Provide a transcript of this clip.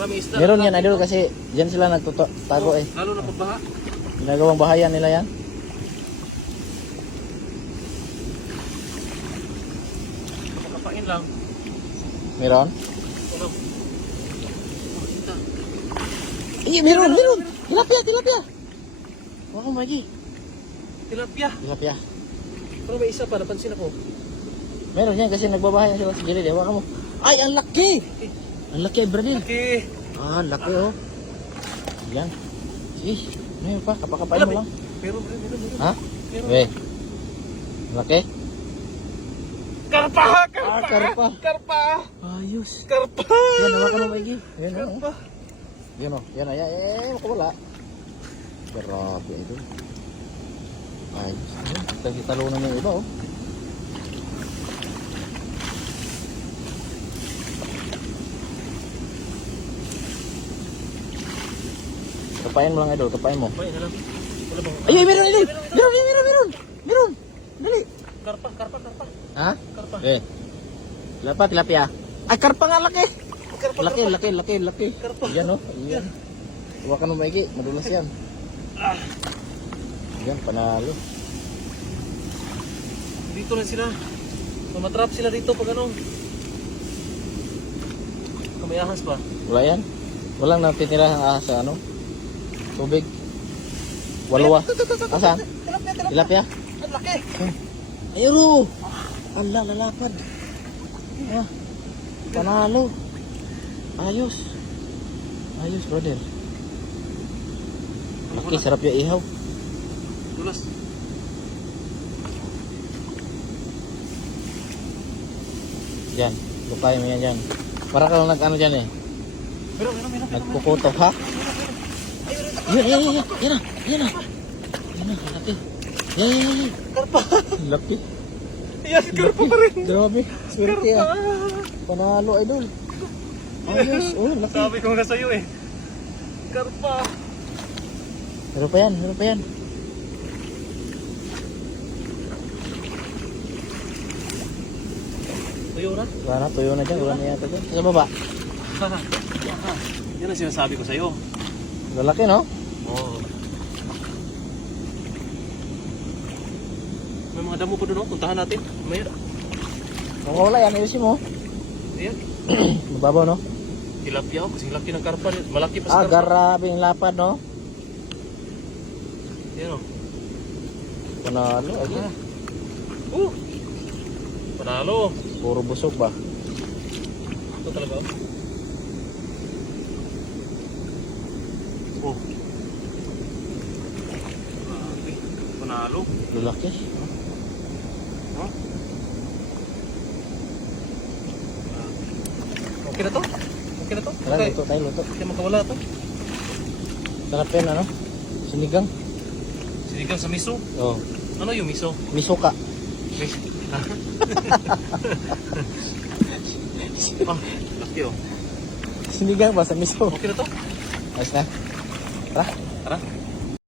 Marami isda. Meron yan idol kasi diyan sila nagtatago eh. Lalo na pagbaha. Ginagawang bahayan nila yan. Makapain lang. Meron? Wala. Makita. Meron. Tilapia. Wala ko magi. Tilapia. Tilapia. Pero may isa pa, napansin ako. Meron yan kasi nagbabahayan sila sa gilid. Wala mo. Ay, ang laki! Ang laki, Bradil. Okay. Ah, ang laki oh. Yan. Ish, meron pa. Kapakapain mo lang. Meron. Ha? Meron. Weh. Ang laki? Karpa! Ah, karpa. Karpa! Ayos. Karpa! Yan, hawakan mo maigi. Yan, oh. Karpa! Yan, oh. Yan, yan. Makawala. Grabe, ito. Ayos. Yan. Tagitalunan yung iba, oh. Kapain mo lang, idol. Kapain mo. Kapain na lang. Wala bang... Ay, meron, idol. Meron. Dali. Karpa. Ha? Karpa. Eh. Tilapia. Ay, karpa nga laki. Karpa. Laki. Karpa. Yan, oh. Yan. Huwakan mo maigi. Madulas yan. Yan, panalo. Dito na sila. Matrap sila dito pag ano. Kamayahas pa. Wala yan. Walang natitira sa ano. Tubig. Walwa. Asan? Tilapia. Ang laki. Ayun. Ala, lalapad. Ah, panalo. Ayos, brother. Laki, sarap yung ihaw. Dulas. Yan, lukay mo yan dyan. Para ka lang nag-ano dyan eh. Meron. Nagkukutok ha? Yan na, laki. Yan. Karpa. Laki. Yan, karpa pa rin. Grabe, swerte ah. Panalo, idol. Ayos, oh, laki. Sabi ko nga sa'yo eh. Karpa. Meron pa yan. Tuyo na. Tuyo na dyan. Wala na yata dyan. Sa baba. Yan ang sinasabi ko sa'yo. Lalaki, no? Oo. May mga damo pa doon, oh. Puntahan natin. May Kung wala yan, ayusin mo. ayan. Mababaw, no? Tilapia, oh. Kasing laki ng karpa. Malaki pa sa Ah, karpa. grabe yung lapad, no? Yan, oh. Panalo, ayun. Panalo. Puro busog ba? Ito talaga, oh. Oh. Grabe. Panalo. Lalaki. Huh? Okay na to? Tara, luto tayo, luto. Hindi makawala to. Sarap yan, ano? Sinigang. Sinigang sa miso. Oh, Ano yung miso? misuka. Ah, laki oh. Sinigang ba sa miso? Okay na to? Ayos na. Tara. Tara.